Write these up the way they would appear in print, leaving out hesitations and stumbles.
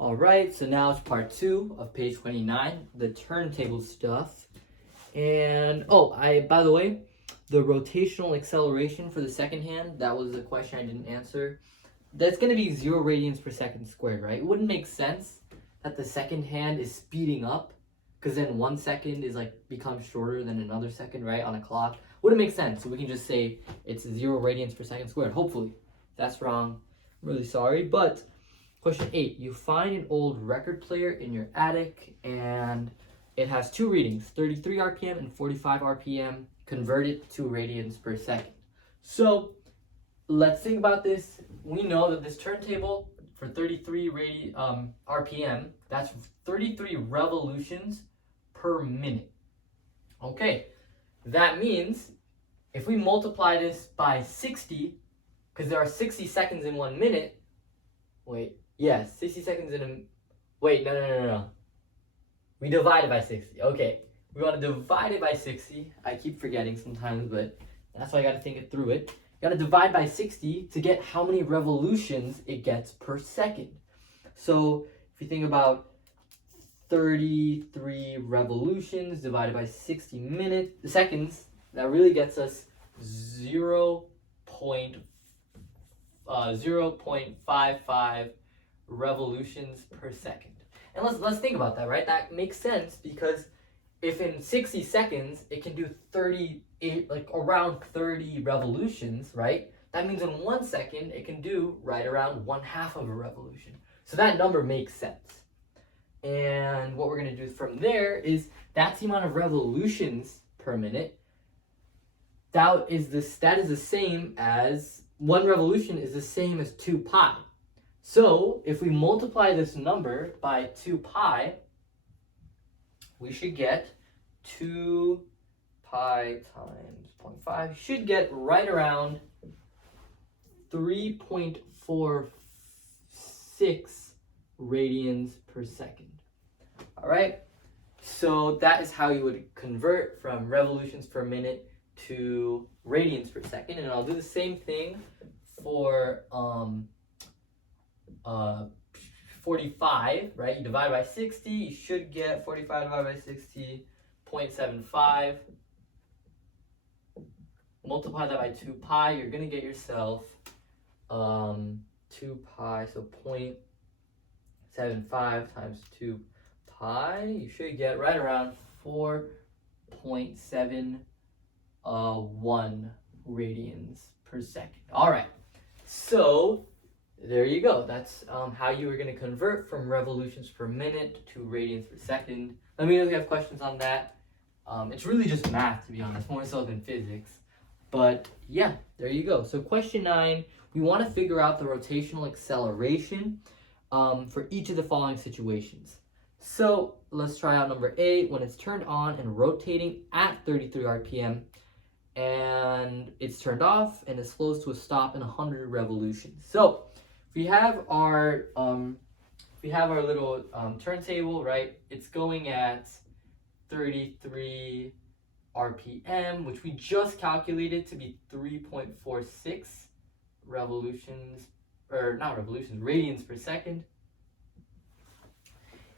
All right, so now it's part 2 of page 29, the turntable stuff. And by the way, the rotational acceleration for the second hand, that was a question I didn't answer. That's going to be 0 radians per second squared, right? It wouldn't make sense that the second hand is speeding up, because then 1 second is becomes shorter than another second, right, on a clock. Wouldn't make sense. So we can just say it's 0 radians per second squared, hopefully. If that's wrong, I'm really sorry. But question 8, you find an old record player in your attic and it has 2 readings, 33 RPM and 45 RPM, converted to radians per second. So let's think about this. We know that this turntable for 33 RPM, that's 33 revolutions per minute. Okay, that means if we multiply this by 60, because there are 60 seconds in 1 minute, 60 seconds in a, no. We divide it by 60, okay. We want to divide it by 60. I keep forgetting sometimes, but that's why I got to think it through it. You got to divide by 60 to get how many revolutions it gets per second. So if you think about 33 revolutions divided by 60 seconds, that really gets us 0.55 revolutions per second. And let's think about that, right? That makes sense because if in 60 seconds it can do around 30 revolutions, right? That means in 1 second it can do right around 1/2 of a revolution. So that number makes sense. And what we're going to do from there is that's the amount of revolutions per minute. That is the same as 1 revolution is the same as 2 pi. So if we multiply this number by 2 pi, we should get 2 pi times 0.5, should get right around 3.46 radians per second. All right, so that is how you would convert from revolutions per minute to radians per second. And I'll do the same thing for 45, right? You divide by 60, you should get 45 divided by 60, 0.75. Multiply that by 2 pi, you're going to get yourself 2 pi, so 0.75 times 2 pi, you should get right around 4.71 radians per second. All right, so there you go. That's how you are going to convert from revolutions per minute to radians per second. Let me know if you have questions on that. It's really just math, to be honest, more so than physics. But yeah, there you go. So question 9, we want to figure out the rotational acceleration for each of the following situations. So let's try out number 8, when it's turned on and rotating at 33 RPM, and it's turned off and it slows to a stop in 100 revolutions. So we have our little turntable, right? It's going at 33 RPM, which we just calculated to be 3.46 radians per second.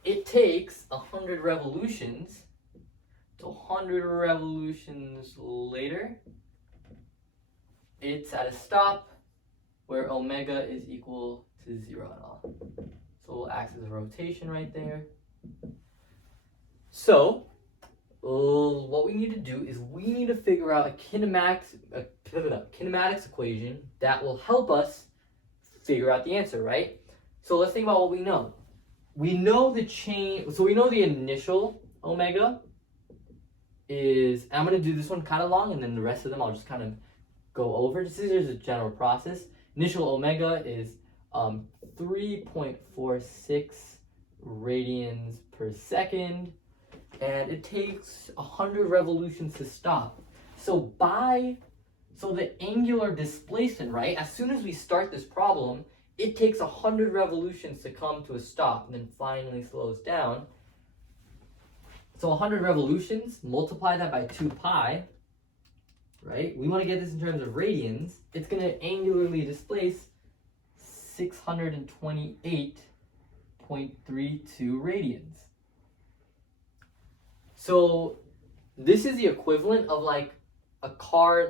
It takes 100 revolutions. So 100 revolutions later, it's at a stop where omega is equal to 0 and all. So we'll act as a rotation right there. So what we need to do is we need to figure out a kinematics equation that will help us figure out the answer, right? So let's think about what we know. We know the initial omega is, I'm going to do this one kind of long, and then the rest of them I'll just kind of go over. This is a general process. Initial omega is 3.46 radians per second, and it takes 100 revolutions to stop. So the angular displacement, right, as soon as we start this problem, it takes 100 revolutions to come to a stop and then finally slows down. So 100 revolutions, multiply that by 2 pi, right? We want to get this in terms of radians. It's going to angularly displace 628 5.32 radians. So this is the equivalent of like a car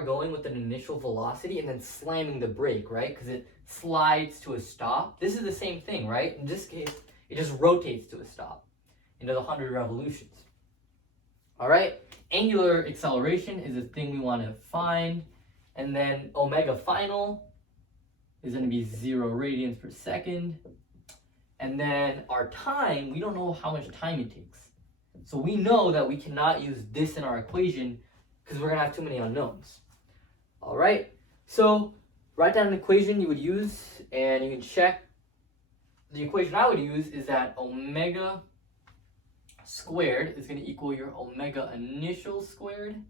going with an initial velocity and then slamming the brake, right? Because it slides to a stop. This is the same thing, right? In this case, it just rotates to a stop into the 100 revolutions. All right, angular acceleration is a thing we want to find, and then omega final is going to be 0 radians per second, and then our time, we don't know how much time it takes. So we know that we cannot use this in our equation because we're going to have too many unknowns. All right, so write down an equation you would use, and you can check. The equation I would use is that omega squared is going to equal your omega initial squared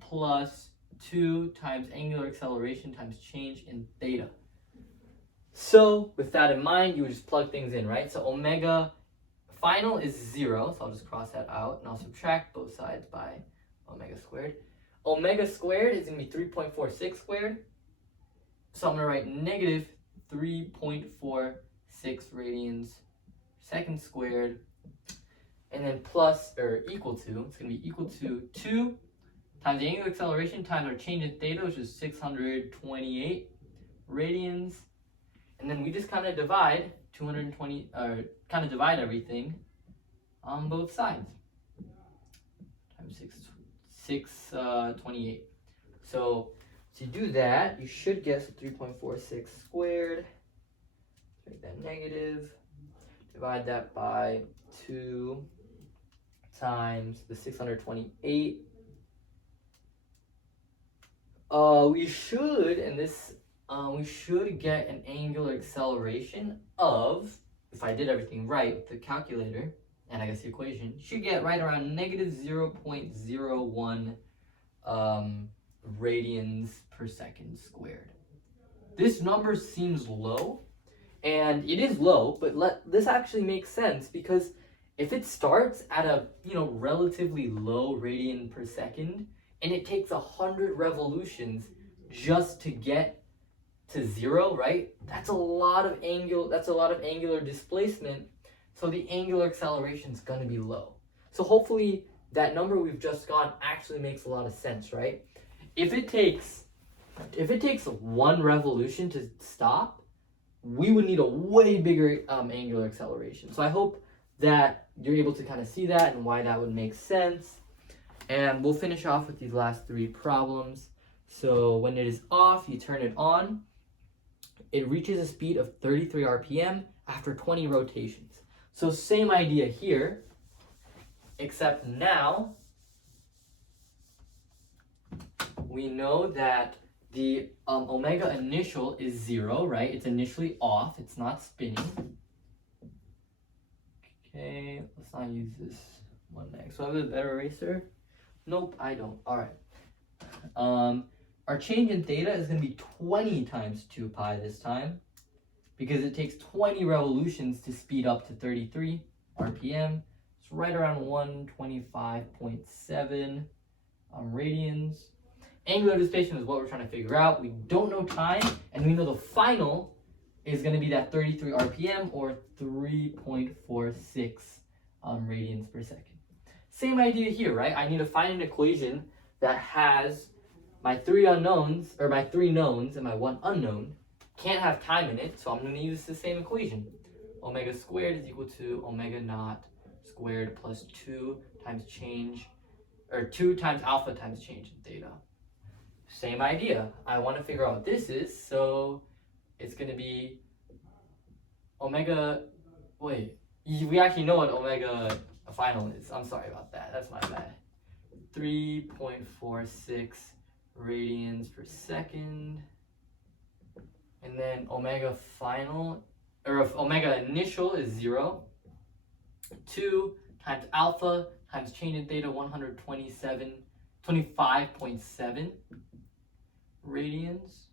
plus 2 times angular acceleration times change in theta. So with that in mind, you would just plug things in, right? So omega final is 0, so I'll just cross that out, and I'll subtract both sides by omega squared. Omega squared is going to be 3.46 squared, so I'm going to write negative 3.46 radians per second squared, and then plus, or equal to, it's going to be equal to 2 times the angular acceleration times our change in theta, which is 628 radians. And then we just kind of divide 220, or kind of divide everything on both sides. Times 628. So to do that, you should get 3.46 squared. Make that negative. Divide that by 2 times the 628. We should get an angular acceleration of, if I did everything right with the calculator, and I guess the equation, should get right around negative 0.01 radians per second squared. This number seems low, and it is low, but this actually makes sense because if it starts at a relatively low radian per second, and it takes 100 revolutions just to get to 0, right? That's a lot of angular displacement. So the angular acceleration is going to be low. So hopefully that number we've just got actually makes a lot of sense, right? If it takes 1 revolution to stop, we would need a way bigger angular acceleration. So I hope that you're able to kind of see that and why that would make sense. And we'll finish off with these last 3 problems. So when it is off, you turn it on. It reaches a speed of 33 RPM after 20 rotations. So same idea here, except now we know that the omega initial is 0, right? It's initially off, it's not spinning. Okay, let's not use this one next. So I have a better eraser. Nope, I don't. All right. Our change in theta is going to be 20 times 2 pi this time because it takes 20 revolutions to speed up to 33 RPM. It's right around 125.7 radians. Angular displacement is what we're trying to figure out. We don't know time, and we know the final is going to be that 33 RPM or 3.46 radians per second. Same idea here, right? I need to find an equation that has my 3 unknowns, or my 3 knowns and my 1 unknown. Can't have time in it, so I'm going to use the same equation. Omega squared is equal to omega naught squared plus 2 times change, or 2 times alpha times change in theta. Same idea. I want to figure out what this is, so it's going to be omega, wait, we actually know what omega final is. I'm sorry about that. That's my bad. 3.46 radians per second. And then omega final, or if omega initial is 0, 2 times alpha times change in theta 25.7 radians.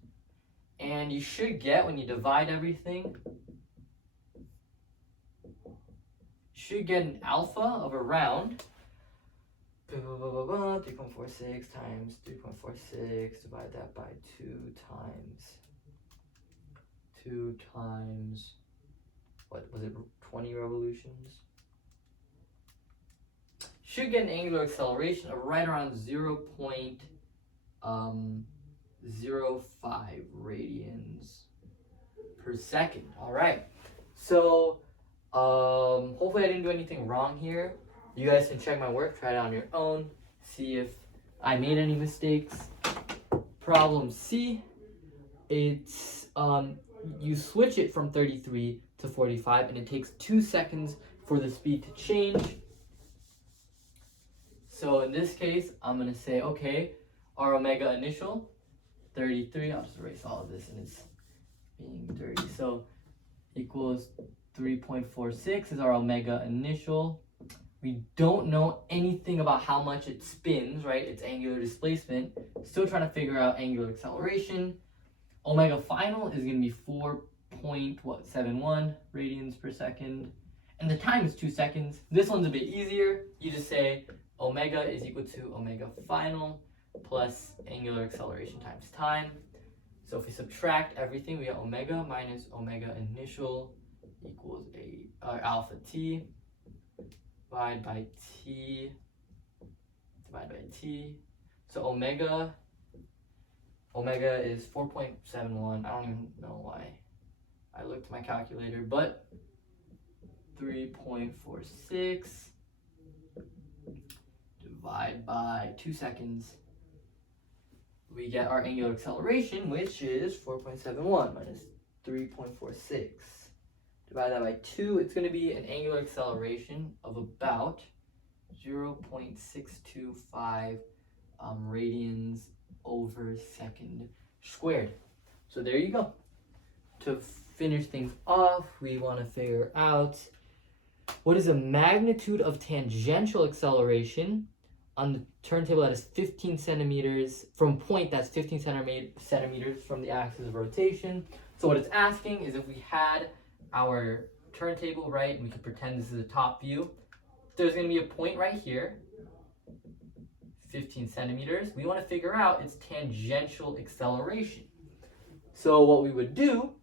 And you should get, when you divide everything, you should get an alpha of around 3.46 times 3.46, divide that by 2 times was it 20 revolutions? Should get an angular acceleration of right around 0.05 radians per second. All right. So hopefully I didn't do anything wrong here. You guys can check my work, try it out on your own, see if I made any mistakes. Problem C, it's you switch it from 33 to 45 and it takes 2 seconds for the speed to change. So in this case, I'm going to say, okay, our omega initial, 33, I'll just erase all of this and it's being dirty. So equals 3.46 is our omega initial. We don't know anything about how much it spins, right? It's angular displacement. Still trying to figure out angular acceleration. Omega final is going to be 4.71 radians per second. And the time is 2 seconds. This one's a bit easier. You just say omega is equal to omega final plus angular acceleration times time. So if we subtract everything, we get omega minus omega initial equals alpha t divided by t divided by t. So omega is 4.71. I don't even know why I looked at my calculator, but 3.46 divided by 2 seconds. We get our angular acceleration, which is 4.71 minus 3.46. Divide that by 2, it's going to be an angular acceleration of about 0.625 radians over second squared. So there you go. To finish things off, we want to figure out what is the magnitude of tangential acceleration on the turntable that is 15 centimeters from point that's 15 centimeters from the axis of rotation. So what it's asking is if we had our turntable, right, and we could pretend this is a top view, there's going to be a point right here, 15 centimeters. We want to figure out its tangential acceleration. So what we would do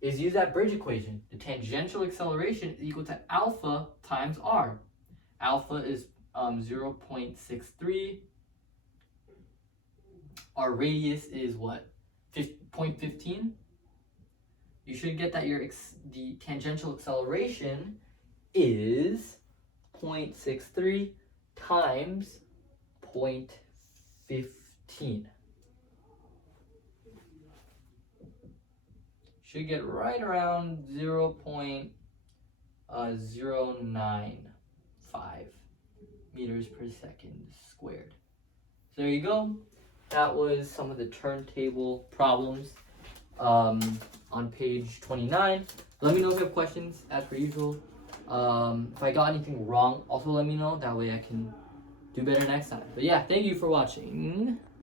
is use that bridge equation. The tangential acceleration is equal to alpha times r. Alpha is 0.63. Our radius is what? 0.15. You should get that the tangential acceleration is 0.63 times 0.15. Should get right around 0.095 meters per second squared. So there you go. That was some of the turntable problems on page 29. Let me know if you have questions, as per usual. If I got anything wrong, also let me know. That way I can do better next time. But yeah, thank you for watching.